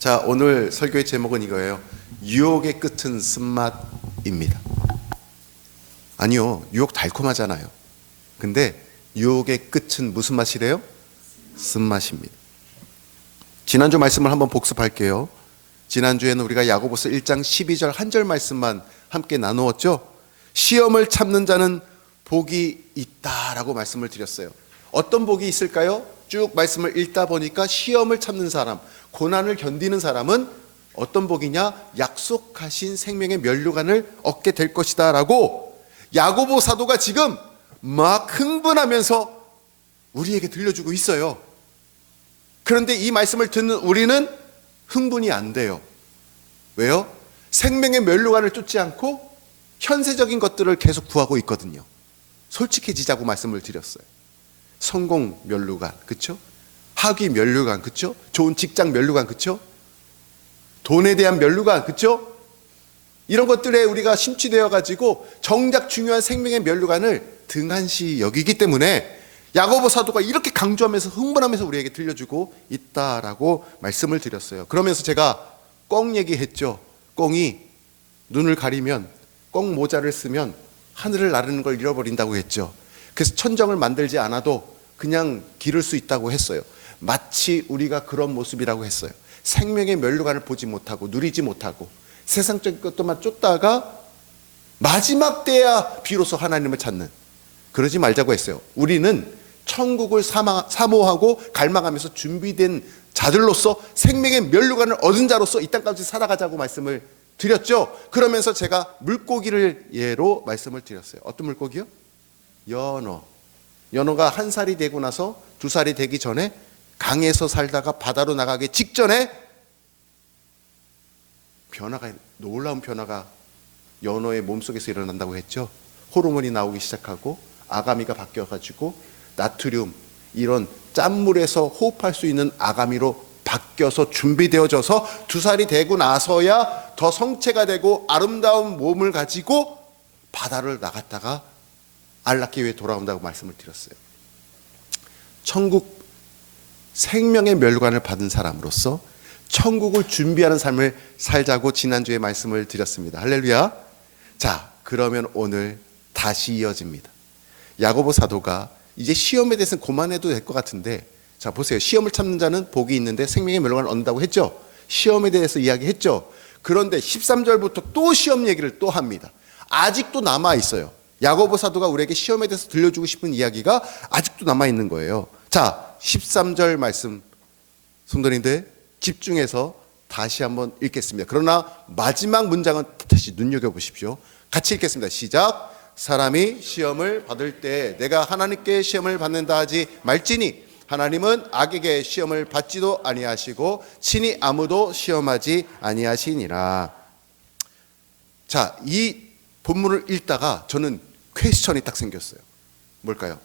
자, 오늘 설교의 제목은 이거예요. 유혹의 끝은 쓴맛입니다. 아니요, 유혹 달콤하잖아요. 근데 유혹의 끝은 무슨 맛이래요? 쓴맛입니다. 지난주 말씀을 한번 복습할게요. 지난주에는 우리가 야고보서 1장 12절 한 절 말씀만 함께 나누었죠. 시험을 참는 자는 복이 있다라고 말씀을 드렸어요. 어떤 복이 있을까요? 쭉 말씀을 읽다 보니까 시험을 참는 사람, 고난을 견디는 사람은 어떤 복이냐? 약속하신 생명의 면류관을 얻게 될 것이다 라고 야고보 사도가 지금 막 흥분하면서 우리에게 들려주고 있어요. 그런데 이 말씀을 듣는 우리는 흥분이 안 돼요. 왜요? 생명의 면류관을 쫓지 않고 현세적인 것들을 계속 구하고 있거든요. 솔직해지자고 말씀을 드렸어요. 성공 면류관, 그쵸? 학위 면류관, 그쵸? 좋은 직장 면류관, 그쵸? 돈에 대한 면류관, 그쵸? 이런 것들에 우리가 심취되어 가지고 정작 중요한 생명의 면류관을 등한시 여기기 때문에 야고보 사도가 이렇게 강조하면서 흥분하면서 우리에게 들려주고 있다라고 말씀을 드렸어요. 그러면서 제가 꿩 얘기했죠. 꿩이 눈을 가리면, 꿩 모자를 쓰면 하늘을 나르는 걸 잃어버린다고 했죠. 그래서 천정을 만들지 않아도 그냥 기를 수 있다고 했어요. 마치 우리가 그런 모습이라고 했어요. 생명의 면류관을 보지 못하고 누리지 못하고 세상적인 것들만 쫓다가 마지막 때야 비로소 하나님을 찾는, 그러지 말자고 했어요. 우리는 천국을 사모하고 갈망하면서 준비된 자들로서 생명의 면류관을 얻은 자로서 이 땅까지 살아가자고 말씀을 드렸죠. 그러면서 제가 물고기를 예로 말씀을 드렸어요. 어떤 물고기요? 연어. 연어가 한 살이 되고 나서 두 살이 되기 전에 강에서 살다가 바다로 나가기 직전에 놀라운 변화가 연어의 몸속에서 일어난다고 했죠. 호르몬이 나오기 시작하고 아가미가 바뀌어가지고 나트륨, 이런 짠물에서 호흡할 수 있는 아가미로 바뀌어서 준비되어져서 두 살이 되고 나서야 더 성체가 되고 아름다운 몸을 가지고 바다를 나갔다가 안락기 위해 돌아온다고 말씀을 드렸어요. 천국 생명의 면류관을 받은 사람으로서 천국을 준비하는 삶을 살자고 지난주에 말씀을 드렸습니다. 할렐루야. 자, 그러면 오늘 다시 이어집니다. 야고보 사도가 이제 시험에 대해서는 그만해도 될 것 같은데, 자 보세요. 시험을 참는 자는 복이 있는데 생명의 면류관을 얻는다고 했죠. 시험에 대해서 이야기했죠. 그런데 13절부터 또 시험 얘기를 또 합니다. 아직도 남아 있어요. 야고보 사도가 우리에게 시험에 대해서 들려주고 싶은 이야기가 아직도 남아 있는 거예요. 자, 13절 말씀 성도님들 집중해서 다시 한번 읽겠습니다. 그러나 마지막 문장은 다시 눈여겨보십시오. 같이 읽겠습니다. 시작. 사람이 시험을 받을 때 내가 하나님께 시험을 받는다 하지 말지니 하나님은 악에게 시험을 받지도 아니하시고 친히 아무도 시험하지 아니하시니라. 자, 이 본문을 읽다가 저는 퀘스천이 딱 생겼어요. 뭘까요?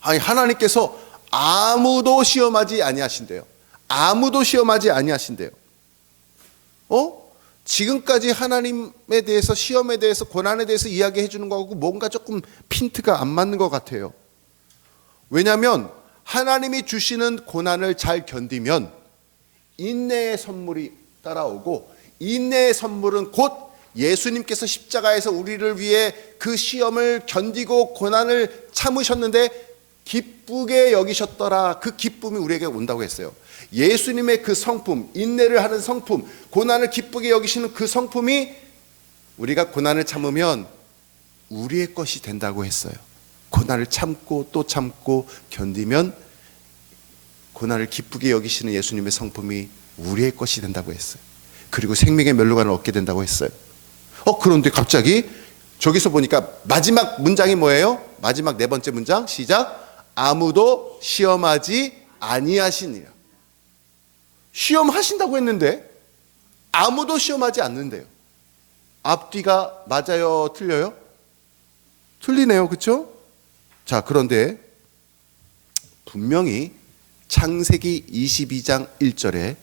아니, 하나님께서 아무도 시험하지 아니하신대요. 아무도 시험하지 아니하신대요. 지금까지 하나님에 대해서, 시험에 대해서, 고난에 대해서 이야기해 주는 거하고 뭔가 조금 핀트가 안 맞는 것 같아요. 왜냐하면 하나님이 주시는 고난을 잘 견디면 인내의 선물이 따라오고, 인내의 선물은 곧 예수님께서 십자가에서 우리를 위해 그 시험을 견디고 고난을 참으셨는데 기쁘게 여기셨더라. 그 기쁨이 우리에게 온다고 했어요. 예수님의 그 성품, 인내를 하는 성품, 고난을 기쁘게 여기시는 그 성품이 우리가 고난을 참으면 우리의 것이 된다고 했어요. 고난을 참고 또 참고 견디면 고난을 기쁘게 여기시는 예수님의 성품이 우리의 것이 된다고 했어요. 그리고 생명의 면류관을 얻게 된다고 했어요. 그런데 갑자기 저기서 보니까 마지막 문장이 뭐예요? 마지막 네 번째 문장 시작. 아무도 시험하지 아니하시니라. 시험하신다고 했는데 아무도 시험하지 않는데요. 앞뒤가 맞아요? 틀려요? 틀리네요. 그렇죠? 자, 그런데 분명히 창세기 22장 1절에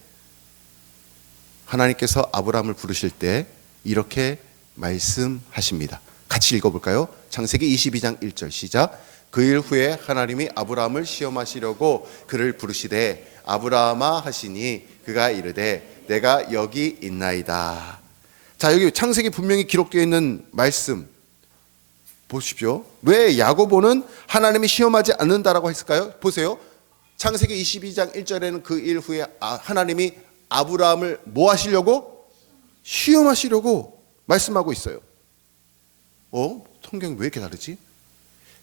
하나님께서 아브라함을 부르실 때 이렇게 말씀하십니다. 같이 읽어볼까요? 창세기 22장 1절 시작. 그 일 후에 하나님이 아브라함을 시험하시려고 그를 부르시되 아브라함아 하시니 그가 이르되 내가 여기 있나이다. 자, 여기 창세기 분명히 기록되어 있는 말씀 보십시오. 왜 야고보는 하나님이 시험하지 않는다라고 했을까요? 보세요. 창세기 22장 1절에는 그 일 후에 하나님이 아브라함을 뭐 하시려고? 시험하시려고 말씀하고 있어요. 성경 왜 이렇게 다르지?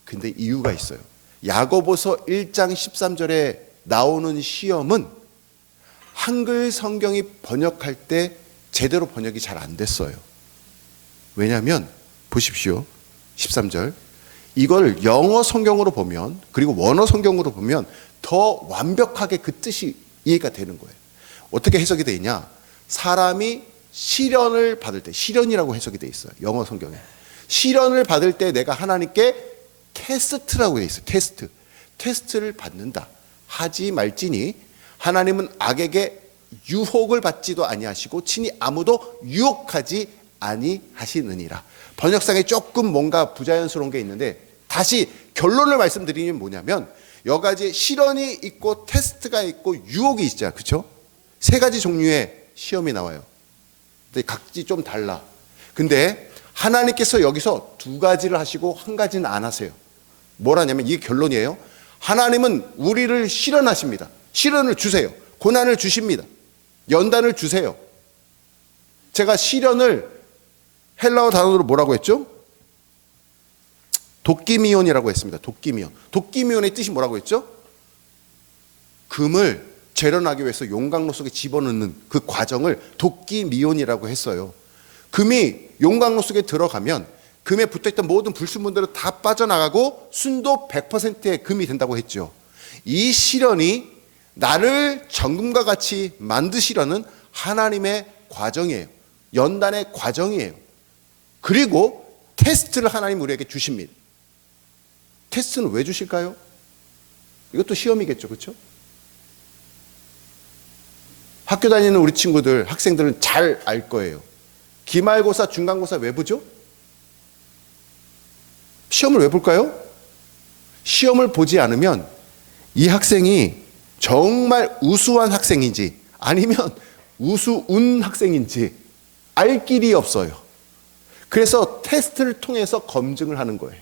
근데 이유가 있어요. 야고보서 1장 13절에 나오는 시험은 한글 성경이 번역할 때 제대로 번역이 잘 안 됐어요. 왜냐하면 보십시오. 13절. 이걸 영어 성경으로 보면, 그리고 원어 성경으로 보면 더 완벽하게 그 뜻이 이해가 되는 거예요. 어떻게 해석이 되어 있냐? 사람이 시련을 받을 때, 시련이라고 해석이 되어 있어요. 영어 성경에. 시련을 받을 때 내가 하나님께 테스트라고 되어 있어요. 테스트를 받는다. 하지 말지니 하나님은 악에게 유혹을 받지도 아니하시고 친히 아무도 유혹하지 아니하시느니라. 번역상에 조금 뭔가 부자연스러운 게 있는데 다시 결론을 말씀드리면 뭐냐면 여러 가지 시련이 있고 테스트가 있고 유혹이 있잖아요. 그렇죠? 세 가지 종류의 시험이 나와요. 근데 각기 좀 달라. 근데 하나님께서 여기서 두 가지를 하시고 한 가지는 안 하세요. 뭐라냐면 이게 결론이에요. 하나님은 우리를 시련하십니다. 시련을 주세요. 고난을 주십니다. 연단을 주세요. 제가 시련을 헬라어 단어로 뭐라고 했죠? 도끼미온이라고 했습니다. 도끼미온. 도끼미온의 뜻이 뭐라고 했죠? 금을 재련하기 위해서 용광로 속에 집어넣는 그 과정을 도끼미온이라고 했어요. 금이 용광로 속에 들어가면 금에 붙어있던 모든 불순물들은 다 빠져나가고 순도 100%의 금이 된다고 했죠. 이 시련이 나를 정금과 같이 만드시려는 하나님의 과정이에요. 연단의 과정이에요. 그리고 테스트를 하나님 우리에게 주십니다. 테스트는 왜 주실까요? 이것도 시험이겠죠. 그렇죠? 학교 다니는 우리 친구들, 학생들은 잘 알 거예요. 기말고사, 중간고사 왜 보죠? 시험을 왜 볼까요? 시험을 보지 않으면 이 학생이 정말 우수한 학생인지 아니면 우수운 학생인지 알 길이 없어요. 그래서 테스트를 통해서 검증을 하는 거예요.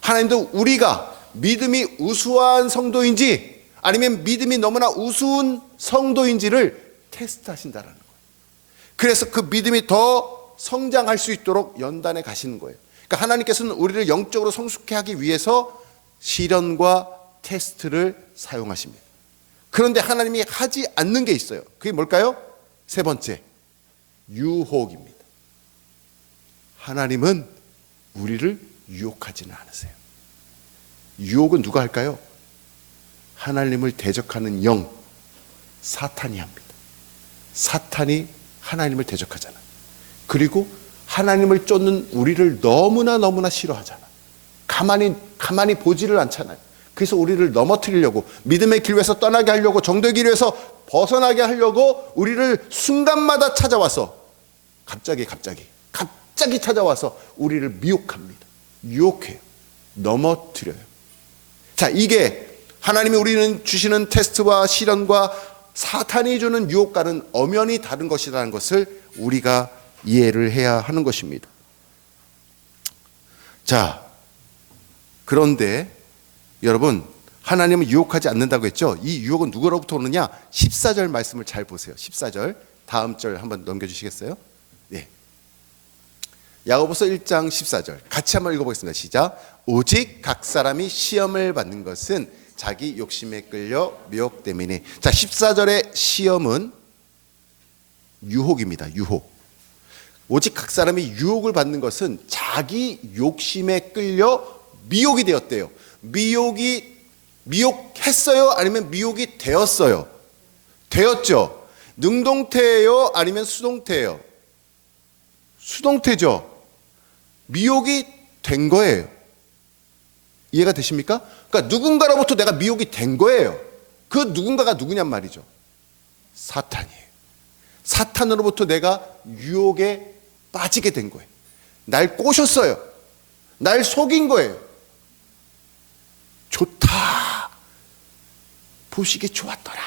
하나님도 우리가 믿음이 우수한 성도인지 아니면 믿음이 너무나 우스운 성도인지를 테스트하신다는 거예요. 그래서 그 믿음이 더 성장할 수 있도록 연단해 가시는 거예요. 그러니까 하나님께서는 우리를 영적으로 성숙해 하기 위해서 시련과 테스트를 사용하십니다. 그런데 하나님이 하지 않는 게 있어요. 그게 뭘까요? 세 번째, 유혹입니다. 하나님은 우리를 유혹하지는 않으세요. 유혹은 누가 할까요? 하나님을 대적하는 영, 사탄이 합니다. 사탄이 하나님을 대적하잖아. 그리고 하나님을 쫓는 우리를 너무나 싫어하잖아. 가만히 보지를 않잖아요. 그래서 우리를 넘어뜨리려고, 믿음의 길 위에서 떠나게 하려고, 정도의 길 위에서 벗어나게 하려고 우리를 순간마다 찾아와서 갑자기 찾아와서 우리를 미혹합니다. 유혹해요. 넘어뜨려요. 자, 이게 하나님이 우리는 주시는 테스트와 시련과 사탄이 주는 유혹과는 엄연히 다른 것이라는 것을 우리가 이해를 해야 하는 것입니다. 자, 그런데 여러분, 하나님은 유혹하지 않는다고 했죠? 이 유혹은 누구로부터 오느냐? 14절 말씀을 잘 보세요. 14절 다음 절 한번 넘겨주시겠어요? 네. 야고보서 1장 14절 같이 한번 읽어보겠습니다. 시작. 오직 각 사람이 시험을 받는 것은 자기 욕심에 끌려 미혹 때문에. 자, 14절의 시험은 유혹입니다. 유혹. 오직 각 사람이 유혹을 받는 것은 자기 욕심에 끌려 미혹이 되었대요. 미혹했어요? 아니면 미혹이 되었어요? 되었죠. 능동태예요? 아니면 수동태예요? 수동태죠. 미혹이 된 거예요. 이해가 되십니까? 그러니까 누군가로부터 내가 미혹이 된 거예요. 그 누군가가 누구냔 말이죠. 사탄이에요. 사탄으로부터 내가 유혹에 빠지게 된 거예요. 날 꼬셨어요. 날 속인 거예요. 좋다. 보시기 좋았더라.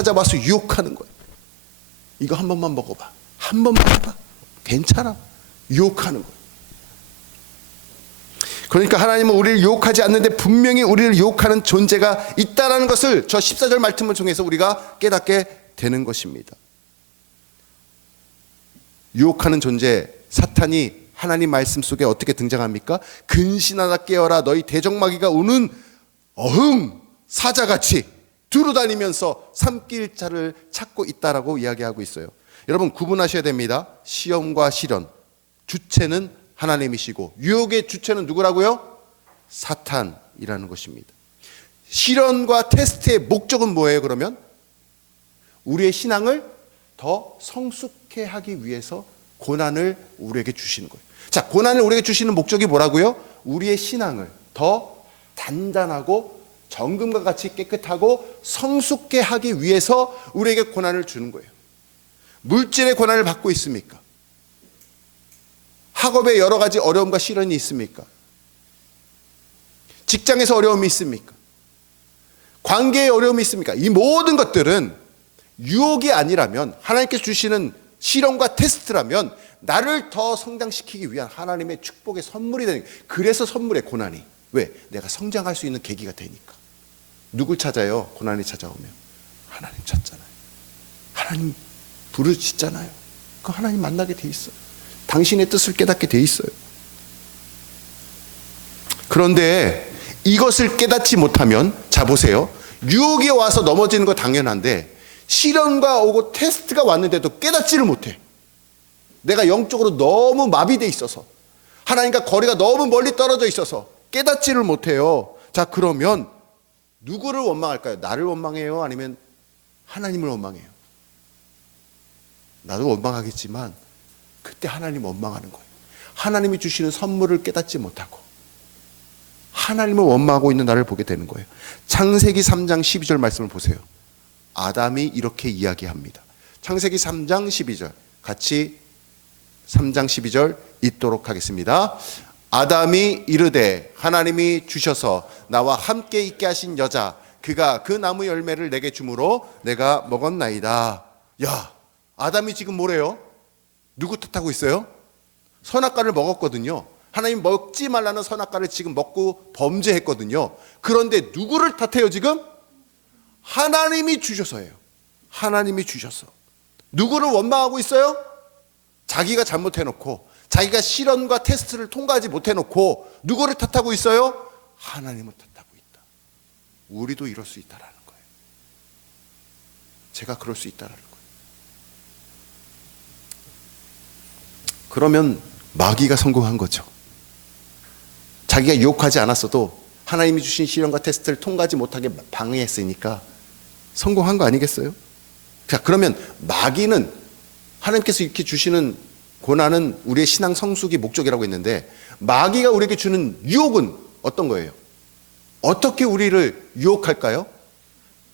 찾아와서 유혹하는 거예요. 이거 한 번만 먹어봐. 한 번만 해봐. 괜찮아. 유혹하는 거예요. 그러니까 하나님은 우리를 유혹하지 않는데 분명히 우리를 유혹하는 존재가 있다는 것을 저 14절 말씀을 통해서 우리가 깨닫게 되는 것입니다. 유혹하는 존재 사탄이 하나님 말씀 속에 어떻게 등장합니까? 근신하다 깨어라, 너희 대적마귀가 우는 어흥 사자같이 두루다니면서 삼킬 자를 찾고 있다라고 이야기하고 있어요. 여러분 구분하셔야 됩니다. 시험과 시련, 주체는 하나님이시고 유혹의 주체는 누구라고요? 사탄이라는 것입니다. 시련과 테스트의 목적은 뭐예요? 그러면 우리의 신앙을 더 성숙해 하기 위해서 고난을 우리에게 주시는 거예요. 자, 고난을 우리에게 주시는 목적이 뭐라고요? 우리의 신앙을 더 단단하고 정금과 같이 깨끗하고 성숙해 하기 위해서 우리에게 고난을 주는 거예요. 물질의 고난을 받고 있습니까? 학업에 여러 가지 어려움과 시련이 있습니까? 직장에서 어려움이 있습니까? 관계에 어려움이 있습니까? 이 모든 것들은 유혹이 아니라면, 하나님께서 주시는 시련과 테스트라면 나를 더 성장시키기 위한 하나님의 축복의 선물이 되는 거예요. 그래서 선물의 고난이. 왜? 내가 성장할 수 있는 계기가 되니까. 누굴 찾아요? 고난이 찾아오면 하나님 찾잖아요. 하나님 부르시잖아요. 그 하나님 만나게 돼 있어요. 당신의 뜻을 깨닫게 돼 있어요. 그런데 이것을 깨닫지 못하면, 자 보세요. 유혹이 와서 넘어지는 거 당연한데 시련과 오고 테스트가 왔는데도 깨닫지를 못해. 내가 영적으로 너무 마비돼 있어서, 하나님과 거리가 너무 멀리 떨어져 있어서 깨닫지를 못해요. 자, 그러면 누구를 원망할까요? 나를 원망해요? 아니면 하나님을 원망해요? 나도 원망하겠지만 그때 하나님 원망하는 거예요. 하나님이 주시는 선물을 깨닫지 못하고 하나님을 원망하고 있는 나를 보게 되는 거예요. 창세기 3장 12절 말씀을 보세요. 아담이 이렇게 이야기합니다. 창세기 3장 12절 같이 3장 12절 읽도록 하겠습니다. 아담이 이르되 하나님이 주셔서 나와 함께 있게 하신 여자 그가 그 나무 열매를 내게 주므로 내가 먹었나이다. 야, 아담이 지금 뭐래요? 누구 탓하고 있어요? 선악과를 먹었거든요. 하나님 먹지 말라는 선악과를 지금 먹고 범죄했거든요. 그런데 누구를 탓해요 지금? 하나님이 주셔서예요. 하나님이 주셔서. 누구를 원망하고 있어요? 자기가 잘못해놓고 자기가 시련과 테스트를 통과하지 못해놓고 누구를 탓하고 있어요? 하나님을 탓하고 있다. 우리도 이럴 수 있다라는 거예요. 제가 그럴 수 있다라는 거예요. 그러면 마귀가 성공한 거죠. 자기가 유혹하지 않았어도 하나님이 주신 시련과 테스트를 통과하지 못하게 방해했으니까 성공한 거 아니겠어요? 자, 그러면 마귀는, 하나님께서 이렇게 주시는 고난은 우리의 신앙 성숙이 목적이라고 했는데 마귀가 우리에게 주는 유혹은 어떤 거예요? 어떻게 우리를 유혹할까요?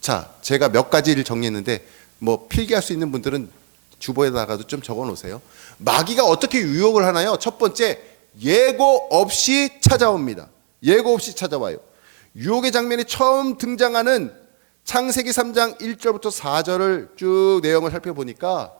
자, 제가 몇 가지를 정리했는데 뭐 필기할 수 있는 분들은 주보에다가도 좀 적어 놓으세요. 마귀가 어떻게 유혹을 하나요? 첫 번째, 예고 없이 찾아옵니다. 예고 없이 찾아와요. 유혹의 장면이 처음 등장하는 창세기 3장 1절부터 4절을 쭉 내용을 살펴보니까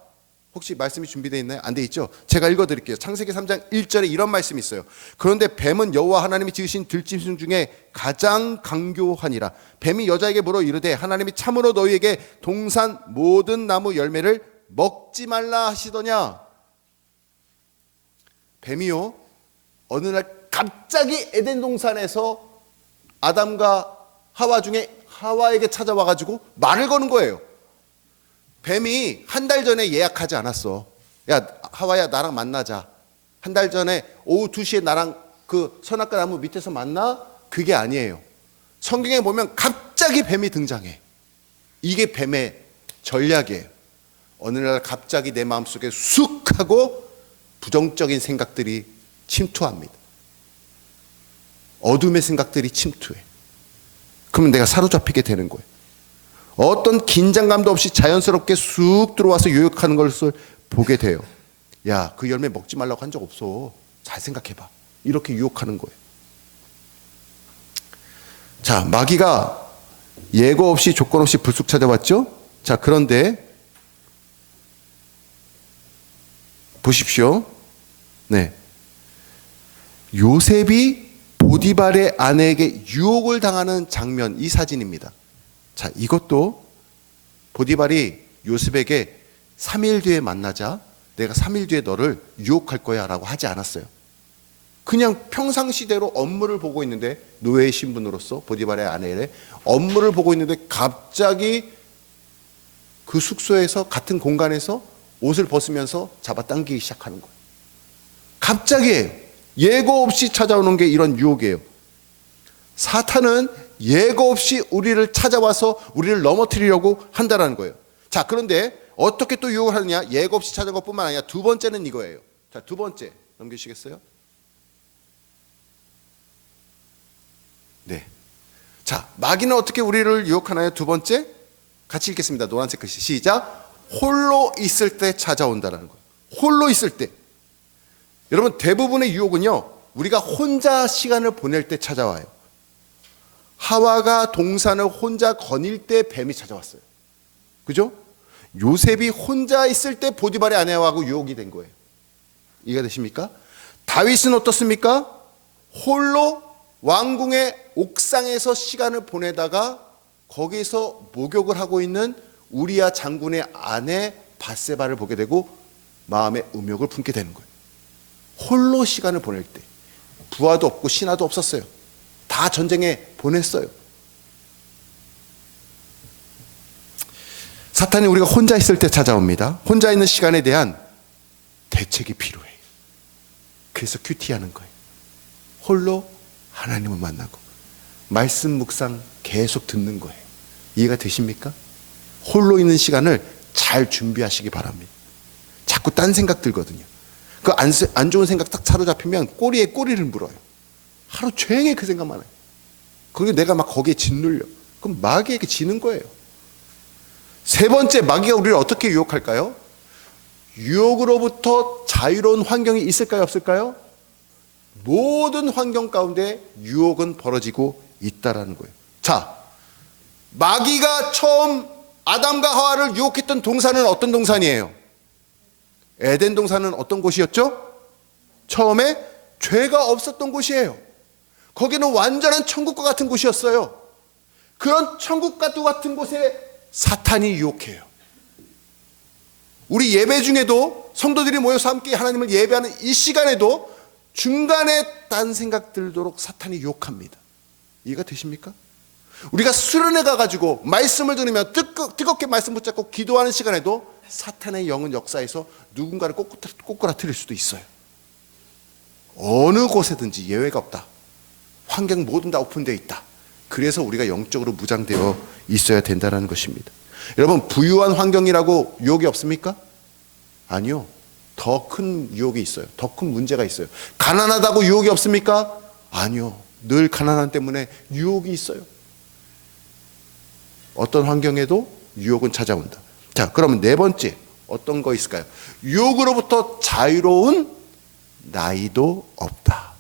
혹시 말씀이 준비되어 있나요? 안 돼 있죠? 제가 읽어드릴게요. 창세기 3장 1절에 이런 말씀이 있어요. 그런데 뱀은 여호와 하나님이 지으신 들짐승 중에 가장 강교하니라. 뱀이 여자에게 물어 이르되 하나님이 참으로 너희에게 동산 모든 나무 열매를 먹지 말라 하시더냐. 뱀이요, 어느 날 갑자기 에덴 동산에서 아담과 하와 중에 하와에게 찾아와가지고 말을 거는 거예요. 뱀이 한 달 전에 예약하지 않았어. 야, 하와야, 나랑 만나자. 한 달 전에 오후 2시에 나랑 그 선악과 나무 밑에서 만나? 그게 아니에요. 성경에 보면 갑자기 뱀이 등장해. 이게 뱀의 전략이에요. 어느 날 갑자기 내 마음속에 쑥 하고 부정적인 생각들이 침투합니다. 어둠의 생각들이 침투해. 그러면 내가 사로잡히게 되는 거예요. 어떤 긴장감도 없이 자연스럽게 쑥 들어와서 유혹하는 것을 보게 돼요. 야, 그 열매 먹지 말라고 한 적 없어. 잘 생각해봐. 이렇게 유혹하는 거예요. 자, 마귀가 예고 없이 조건 없이 불쑥 찾아왔죠. 자, 그런데 보십시오. 네. 요셉이 보디발의 아내에게 유혹을 당하는 장면, 이 사진입니다. 자, 이것도 보디발이 요셉에게 3일 뒤에 만나자, 내가 3일 뒤에 너를 유혹할 거야 라고 하지 않았어요. 그냥 평상시대로 업무를 보고 있는데, 노예의 신분으로서 보디발의 아내의 업무를 보고 있는데 갑자기 그 숙소에서, 같은 공간에서 옷을 벗으면서 잡아당기기 시작하는 거예요. 갑자기 예고 없이 찾아오는 게 이런 유혹이에요. 사탄은 예고 없이 우리를 찾아와서 우리를 넘어뜨리려고 한다는 거예요. 자, 그런데 어떻게 또 유혹을 하느냐? 예고 없이 찾아온 것뿐만 아니라 두 번째는 이거예요. 자, 두 번째 넘기시겠어요? 네. 자, 마귀는 어떻게 우리를 유혹하나요? 두 번째, 같이 읽겠습니다. 노란색 글씨 시작. 홀로 있을 때 찾아온다는 거예요. 홀로 있을 때. 여러분, 대부분의 유혹은요, 우리가 혼자 시간을 보낼 때 찾아와요. 하와가 동산을 혼자 거닐 때 뱀이 찾아왔어요. 그죠? 요셉이 혼자 있을 때 보디발의 아내하고 유혹이 된 거예요. 이해가 되십니까? 다윗은 어떻습니까? 홀로 왕궁의 옥상에서 시간을 보내다가 거기서 목욕을 하고 있는 우리야 장군의 아내 밧세바를 보게 되고 마음의 음욕을 품게 되는 거예요. 홀로 시간을 보낼 때. 부하도 없고 신하도 없었어요. 다 전쟁에 보냈어요. 사탄이 우리가 혼자 있을 때 찾아옵니다. 혼자 있는 시간에 대한 대책이 필요해요. 그래서 큐티하는 거예요. 홀로 하나님을 만나고 말씀 묵상 계속 듣는 거예요. 이해가 되십니까? 홀로 있는 시간을 잘 준비하시기 바랍니다. 자꾸 딴 생각 들거든요. 그 안 좋은 생각 딱 사로잡히면 꼬리에 꼬리를 물어요. 하루 종일 그 생각만 해요. 그리고 내가 막 거기에 짓눌려. 그럼 마귀에게 지는 거예요. 세 번째, 마귀가 우리를 어떻게 유혹할까요? 유혹으로부터 자유로운 환경이 있을까요, 없을까요? 모든 환경 가운데 유혹은 벌어지고 있다라는 거예요. 자, 마귀가 처음 아담과 하와를 유혹했던 동산은 어떤 동산이에요? 에덴 동산은 어떤 곳이었죠? 처음에 죄가 없었던 곳이에요. 거기는 완전한 천국과 같은 곳이었어요. 그런 천국과 같은 곳에 사탄이 유혹해요. 우리 예배 중에도 성도들이 모여서 함께 하나님을 예배하는 이 시간에도 중간에 딴 생각 들도록 사탄이 유혹합니다. 이해가 되십니까? 우리가 수련회 가가지고 말씀을 들으면 뜨겁게 말씀 붙잡고 기도하는 시간에도 사탄의 영은 역사에서 누군가를 꼬꾸라뜨릴 수도 있어요. 어느 곳에든지 예외가 없다. 환경 모든 다 오픈되어 있다. 그래서 우리가 영적으로 무장되어 있어야 된다는 것입니다. 여러분, 부유한 환경이라고 유혹이 없습니까? 아니요. 더 큰 유혹이 있어요. 더 큰 문제가 있어요. 가난하다고 유혹이 없습니까? 아니요. 늘 가난한 때문에 유혹이 있어요. 어떤 환경에도 유혹은 찾아온다. 자, 그러면 네 번째 어떤 거 있을까요? 유혹으로부터 자유로운 나이도 없다.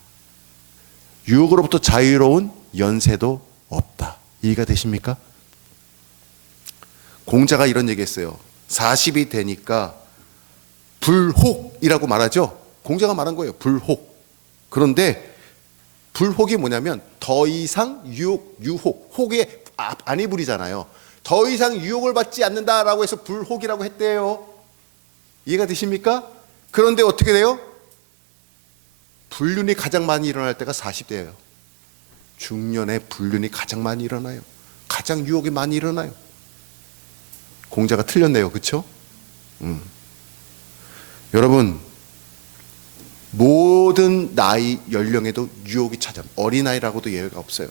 유혹으로부터 자유로운 연세도 없다. 이해가 되십니까? 공자가 이런 얘기했어요. 40이 되니까 불혹이라고 말하죠. 공자가 말한 거예요. 불혹. 그런데 불혹이 뭐냐면 더 이상 유혹. 혹에 안이 부리잖아요. 더 이상 유혹을 받지 않는다라고 해서 불혹이라고 했대요. 이해가 되십니까? 그런데 어떻게 돼요? 불륜이 가장 많이 일어날 때가 40대예요. 중년에 불륜이 가장 많이 일어나요. 가장 유혹이 많이 일어나요. 공자가 틀렸네요. 그렇죠? 여러분, 모든 나이 연령에도 유혹이 찾아옵니다. 어린아이라고도 예외가 없어요.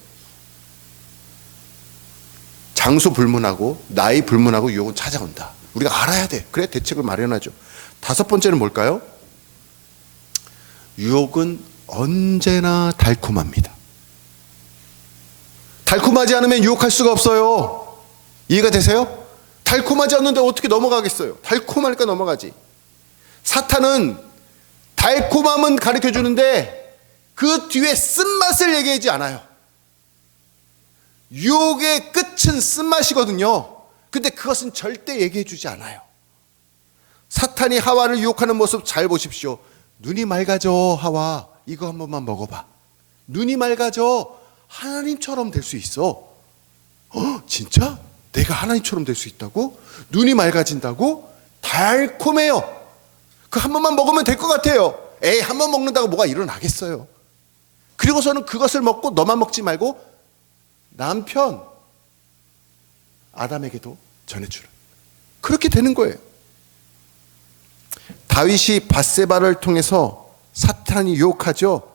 장소 불문하고 나이 불문하고 유혹은 찾아온다. 우리가 알아야 돼. 그래 대책을 마련하죠. 다섯 번째는 뭘까요? 유혹은 언제나 달콤합니다. 달콤하지 않으면 유혹할 수가 없어요. 이해가 되세요? 달콤하지 않는데 어떻게 넘어가겠어요? 달콤하니까 넘어가지. 사탄은 달콤함은 가르쳐 주는데 그 뒤에 쓴맛을 얘기하지 않아요. 유혹의 끝은 쓴맛이거든요. 근데 그것은 절대 얘기해 주지 않아요. 사탄이 하와를 유혹하는 모습 잘 보십시오. 눈이 맑아져, 하와. 이거 한 번만 먹어봐. 눈이 맑아져. 하나님처럼 될 수 있어. 진짜? 내가 하나님처럼 될 수 있다고? 눈이 맑아진다고? 달콤해요. 그 한 번만 먹으면 될 것 같아요. 에이, 한 번 먹는다고 뭐가 일어나겠어요. 그리고서는 그것을 먹고 너만 먹지 말고 남편 아담에게도 전해주라. 그렇게 되는 거예요. 다윗이 밧세바를 통해서 사탄이 유혹하죠.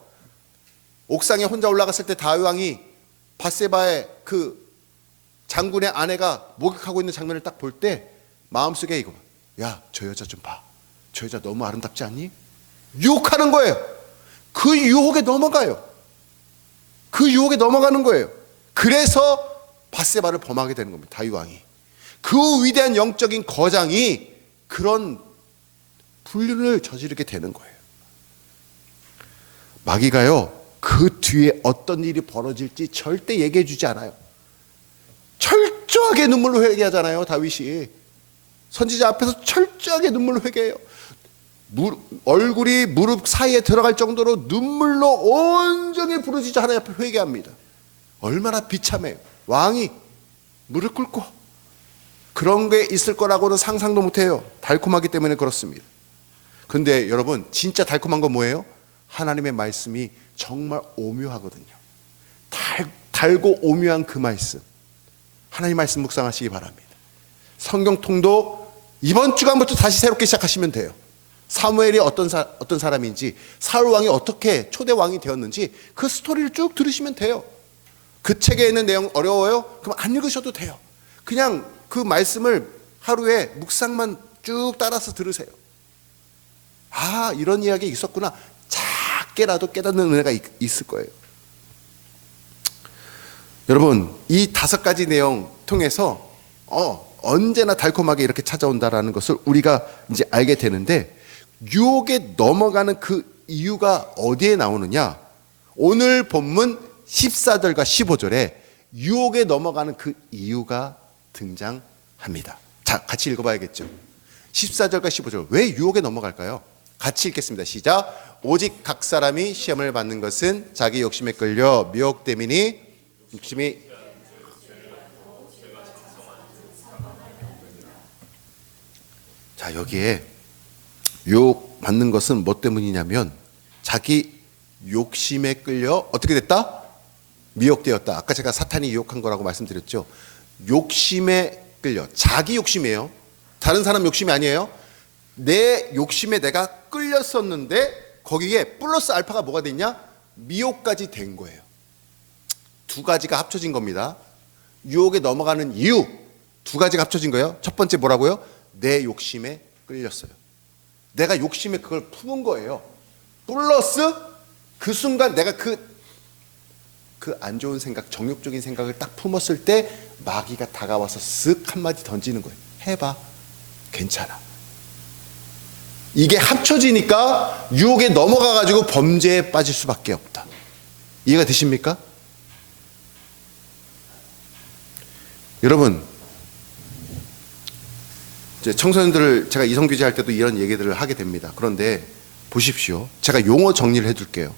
옥상에 혼자 올라갔을 때 다윗 왕이 밧세바의 그 장군의 아내가 목욕하고 있는 장면을 딱 볼 때 마음속에 이거, 야, 저 여자 좀 봐. 저 여자 너무 아름답지 않니? 유혹하는 거예요. 그 유혹에 넘어가요. 그 유혹에 넘어가는 거예요. 그래서 밧세바를 범하게 되는 겁니다. 다윗 왕이. 그 위대한 영적인 거장이 그런 불륜을 저지르게 되는 거예요. 마귀가요, 그 뒤에 어떤 일이 벌어질지 절대 얘기해 주지 않아요. 철저하게 눈물로 회개하잖아요. 다윗이 선지자 앞에서 철저하게 눈물로 회개해요. 얼굴이 무릎 사이에 들어갈 정도로 눈물로 온종일 부르짖어 하나님 앞에 회개합니다. 얼마나 비참해요. 왕이 무릎 꿇고 그런 게 있을 거라고는 상상도 못해요. 달콤하기 때문에 그렇습니다. 근데 여러분, 진짜 달콤한 건 뭐예요? 하나님의 말씀이 정말 오묘하거든요. 달고 오묘한 그 말씀, 하나님 말씀 묵상하시기 바랍니다. 성경통도 이번 주간부터 다시 새롭게 시작하시면 돼요. 사무엘이 어떤 사람인지, 사울 왕이 어떻게 초대 왕이 되었는지 그 스토리를 쭉 들으시면 돼요. 그 책에 있는 내용 어려워요? 그럼 안 읽으셔도 돼요. 그냥 그 말씀을 하루에 묵상만 쭉 따라서 들으세요. 아, 이런 이야기 있었구나. 작게라도 깨닫는 은혜가 있을 거예요. 여러분, 이 5가지 내용 통해서 언제나 달콤하게 이렇게 찾아온다라는 것을 우리가 이제 알게 되는데, 유혹에 넘어가는 그 이유가 어디에 나오느냐? 오늘 본문 14절과 15절에 유혹에 넘어가는 그 이유가 등장합니다. 자, 같이 읽어봐야겠죠. 14절과 15절, 왜 유혹에 넘어갈까요? 같이 읽겠습니다. 시작. 오직 각 사람이 시험을 받는 것은 자기 욕심에 끌려 미혹됨이니 욕심이. 자, 여기에 유혹 받는 것은 뭐 때문이냐면 자기 욕심에 끌려 어떻게 됐다? 미혹되었다. 아까 제가 사탄이 유혹한 거라고 말씀드렸죠. 욕심에 끌려, 자기 욕심이에요. 다른 사람 욕심이 아니에요. 내 욕심에 내가 끌렸었는데 거기에 플러스 알파가 뭐가 됐냐? 미혹까지 된 거예요. 2가지가 합쳐진 겁니다. 유혹에 넘어가는 이유 2가지가 합쳐진 거예요. 첫 번째 뭐라고요? 내 욕심에 끌렸어요. 내가 욕심에 그걸 품은 거예요. 플러스 그 순간 내가 그 안 좋은 생각, 정욕적인 생각을 딱 품었을 때 마귀가 다가와서 쓱 한마디 던지는 거예요. 해봐, 괜찮아. 이게 합쳐지니까 유혹에 넘어가가지고 범죄에 빠질 수밖에 없다. 이해가 되십니까? 여러분, 이제 청소년들을 제가 이성교제 할 때도 이런 얘기들을 하게 됩니다. 그런데 보십시오. 제가 용어 정리를 해둘게요.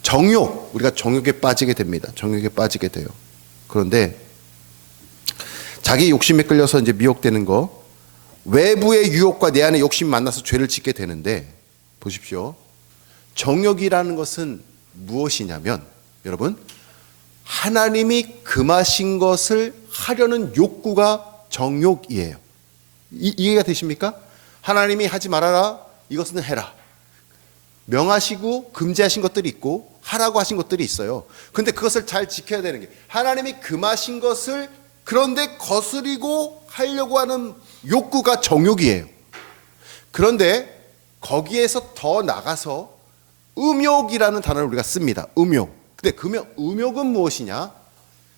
정욕, 우리가 정욕에 빠지게 됩니다. 정욕에 빠지게 돼요. 그런데 자기 욕심에 끌려서 이제 미혹되는 거, 외부의 유혹과 내 안의 욕심이 만나서 죄를 짓게 되는데, 보십시오. 정욕이라는 것은 무엇이냐면, 여러분, 하나님이 금하신 것을 하려는 욕구가 정욕이에요. 이해가 되십니까? 하나님이 하지 말아라, 이것은 해라. 명하시고 금지하신 것들이 있고 하라고 하신 것들이 있어요. 근데 그것을 잘 지켜야 되는 게, 하나님이 금하신 것을 그런데 거스리고 하려고 하는 욕구가 정욕이에요. 그런데 거기에서 더 나가서 음욕이라는 단어를 우리가 씁니다. 음욕. 근데 음욕은 무엇이냐?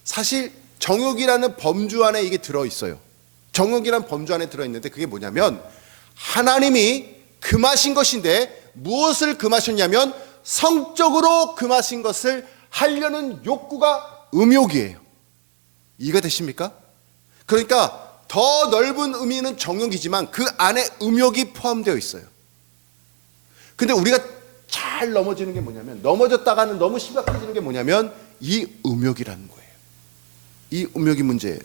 사실 정욕이라는 범주 안에 이게 들어있어요. 정욕이라는 범주 안에 들어있는데 그게 뭐냐면, 하나님이 금하신 것인데 무엇을 금하셨냐면 성적으로 금하신 것을 하려는 욕구가 음욕이에요. 이해가 되십니까? 그러니까 더 넓은 의미는 정욕이지만 그 안에 음욕이 포함되어 있어요. 근데 우리가 잘 넘어지는 게 뭐냐면, 넘어졌다가는 너무 심각해지는 게 뭐냐면 이 음욕이라는 거예요. 이 음욕이 문제예요.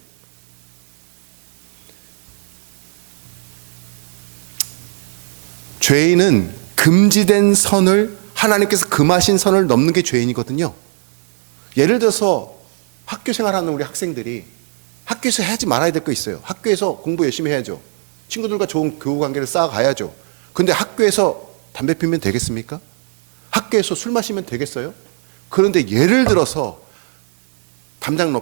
죄인은 금지된 선을, 하나님께서 금하신 선을 넘는 게 죄인이거든요. 예를 들어서 학교 생활하는 우리 학생들이 학교에서 하지 말아야 될 거 있어요. 학교에서 공부 열심히 해야죠. 친구들과 좋은 교우 관계를 쌓아가야죠. 근데 학교에서 담배 피우면 되겠습니까? 학교에서 술 마시면 되겠어요? 그런데 예를 들어서 담장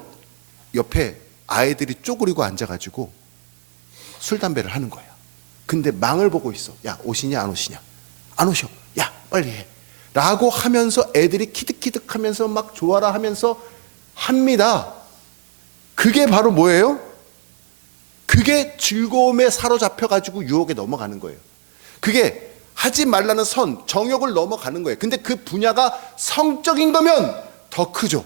옆에 아이들이 쪼그리고 앉아가지고 술 담배를 하는 거야. 근데 망을 보고 있어. 야, 오시냐 안 오시냐? 안 오셔. 야, 빨리 해. 라고 하면서 애들이 키득키득 하면서 막 좋아라 하면서 합니다. 그게 바로 뭐예요? 그게 즐거움에 사로잡혀가지고 유혹에 넘어가는 거예요. 그게 하지 말라는 선, 정욕을 넘어가는 거예요. 근데 그 분야가 성적인 거면 더 크죠.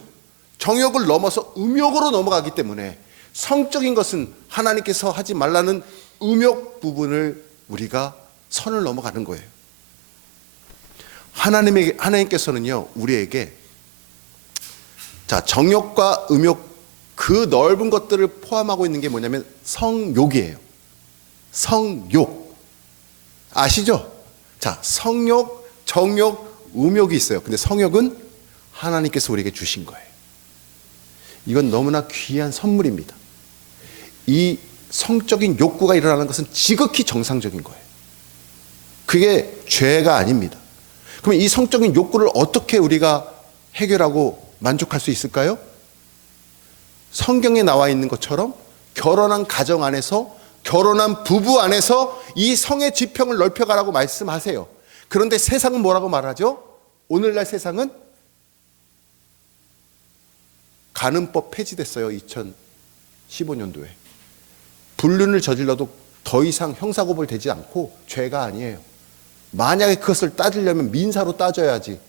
정욕을 넘어서 음욕으로 넘어가기 때문에 성적인 것은 하나님께서 하지 말라는 음욕 부분을 우리가 선을 넘어가는 거예요. 하나님께서는요, 우리에게 자, 정욕과 음욕, 그 넓은 것들을 포함하고 있는 게 뭐냐면 성욕이에요. 성욕. 아시죠? 자, 성욕, 정욕, 음욕이 있어요. 근데 성욕은 하나님께서 우리에게 주신 거예요. 이건 너무나 귀한 선물입니다. 이 성적인 욕구가 일어나는 것은 지극히 정상적인 거예요. 그게 죄가 아닙니다. 그럼 이 성적인 욕구를 어떻게 우리가 해결하고 만족할 수 있을까요? 성경에 나와 있는 것처럼 결혼한 가정 안에서, 결혼한 부부 안에서 이 성의 지평을 넓혀가라고 말씀하세요. 그런데 세상은 뭐라고 말하죠? 오늘날 세상은 간음법 폐지됐어요. 2015년도에. 불륜을 저질러도 더 이상 형사고발 되지 않고 죄가 아니에요. 만약에 그것을 따지려면 민사로 따져야지.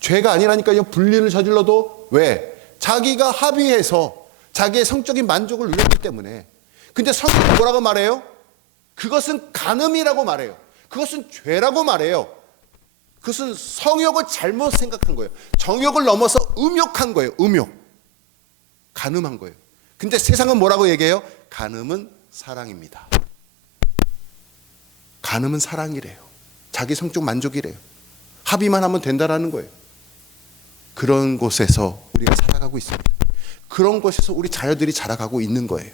죄가 아니라니까요. 불륜을 저질러도. 왜? 자기가 합의해서 자기의 성적인 만족을 누렸기 때문에. 근데 성경은 뭐라고 말해요? 그것은 간음이라고 말해요. 그것은 죄라고 말해요. 그것은 성욕을 잘못 생각한 거예요. 정욕을 넘어서 음욕한 거예요. 음욕. 간음한 거예요. 근데 세상은 뭐라고 얘기해요? 간음은 사랑입니다. 간음은 사랑이래요. 자기 성적 만족이래요. 합의만 하면 된다라는 거예요. 그런 곳에서 우리가 살아가고 있습니다. 그런 곳에서 우리 자녀들이 자라가고 있는 거예요.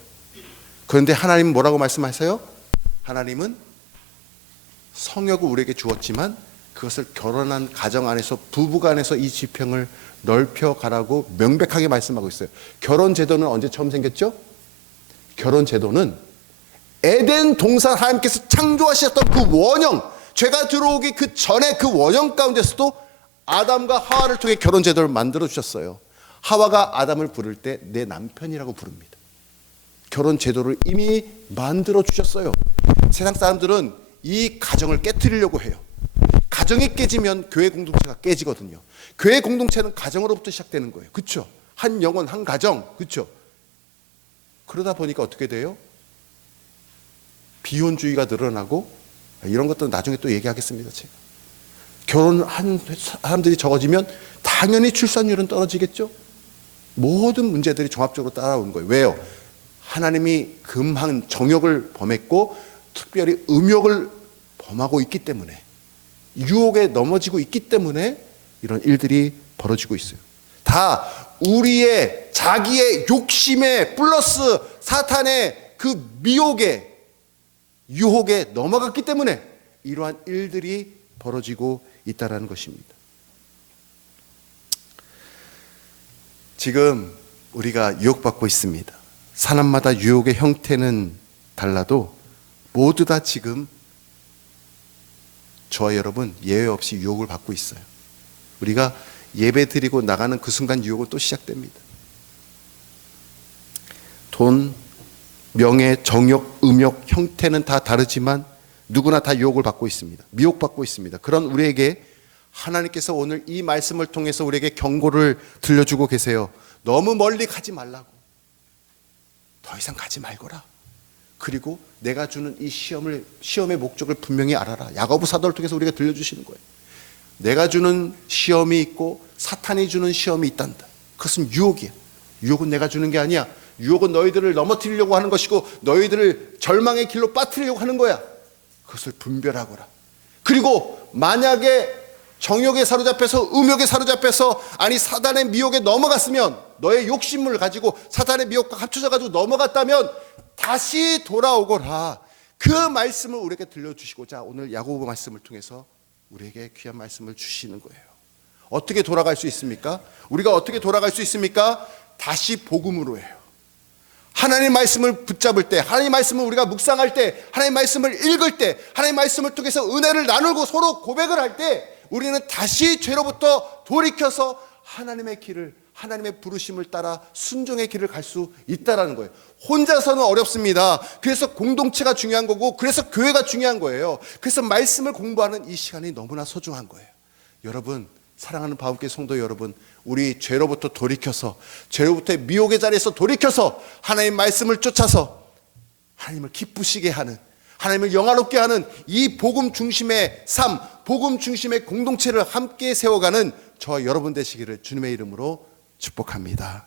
그런데 하나님은 뭐라고 말씀하세요? 하나님은 성욕을 우리에게 주었지만 그것을 결혼한 가정 안에서, 부부간에서 이 지평을 넓혀가라고 명백하게 말씀하고 있어요. 결혼 제도는 언제 처음 생겼죠? 결혼 제도는 에덴 동산 하나님께서 창조하셨던 그 원형, 죄가 들어오기 그 전에 그 원형 가운데서도 아담과 하와를 통해 결혼 제도를 만들어 주셨어요. 하와가 아담을 부를 때 내 남편이라고 부릅니다. 결혼 제도를 이미 만들어 주셨어요. 세상 사람들은 이 가정을 깨트리려고 해요. 가정이 깨지면 교회 공동체가 깨지거든요. 교회 공동체는 가정으로부터 시작되는 거예요. 그렇죠? 한 영혼, 한 가정. 그렇죠? 그러다 보니까 어떻게 돼요? 비혼주의가 늘어나고, 이런 것들은 나중에 또 얘기하겠습니다. 제가. 결혼한 사람들이 적어지면 당연히 출산율은 떨어지겠죠? 모든 문제들이 종합적으로 따라오는 거예요. 왜요? 하나님이 금한 정욕을 범했고 특별히 음욕을 범하고 있기 때문에, 유혹에 넘어지고 있기 때문에 이런 일들이 벌어지고 있어요. 다 우리의 자기의 욕심에 플러스 사탄의 그 미혹에, 유혹에 넘어갔기 때문에 이러한 일들이 벌어지고 있다는 것입니다. 지금 우리가 유혹받고 있습니다. 사람마다 유혹의 형태는 달라도 모두 다 지금 저와 여러분 예외 없이 유혹을 받고 있어요. 우리가 예배 드리고 나가는 그 순간 유혹은 또 시작됩니다. 돈, 명예, 정욕, 음욕, 형태는 다 다르지만 누구나 다 유혹을 받고 있습니다. 미혹받고 있습니다. 그런 우리에게 하나님께서 오늘 이 말씀을 통해서 우리에게 경고를 들려주고 계세요. 너무 멀리 가지 말라고. 더 이상 가지 말거라. 그리고 내가 주는 이 시험의 목적을 분명히 알아라. 야고보 사도를 통해서 우리가 들려주시는 거예요. 내가 주는 시험이 있고 사탄이 주는 시험이 있단다. 그것은 유혹이야. 유혹은 내가 주는 게 아니야. 유혹은 너희들을 넘어뜨리려고 하는 것이고 너희들을 절망의 길로 빠뜨리려고 하는 거야. 그것을 분별하거라. 그리고 만약에 정욕에 사로잡혀서 음욕에 사로잡혀서 아니 사단의 미혹에 넘어갔으면, 너의 욕심을 가지고 사단의 미혹과 합쳐져 가지고 넘어갔다면 다시 돌아오거라. 그 말씀을 우리에게 들려주시고자 오늘 야고보 말씀을 통해서 우리에게 귀한 말씀을 주시는 거예요. 어떻게 돌아갈 수 있습니까? 우리가 어떻게 돌아갈 수 있습니까? 다시 복음으로 해요. 하나님 말씀을 붙잡을 때, 하나님 말씀을 우리가 묵상할 때, 하나님 말씀을 읽을 때, 하나님 말씀을 통해서 은혜를 나누고 서로 고백을 할 때 우리는 다시 죄로부터 돌이켜서 하나님의 길을, 하나님의 부르심을 따라 순종의 길을 갈 수 있다라는 거예요. 혼자서는 어렵습니다. 그래서 공동체가 중요한 거고, 그래서 교회가 중요한 거예요. 그래서 말씀을 공부하는 이 시간이 너무나 소중한 거예요. 여러분, 사랑하는 바울교회 성도 여러분, 우리 죄로부터 돌이켜서, 죄로부터의 미혹의 자리에서 돌이켜서 하나님의 말씀을 쫓아서 하나님을 기쁘시게 하는, 하나님을 영화롭게 하는 이 복음 중심의 삶, 복음 중심의 공동체를 함께 세워가는 저와 여러분 되시기를 주님의 이름으로 축복합니다.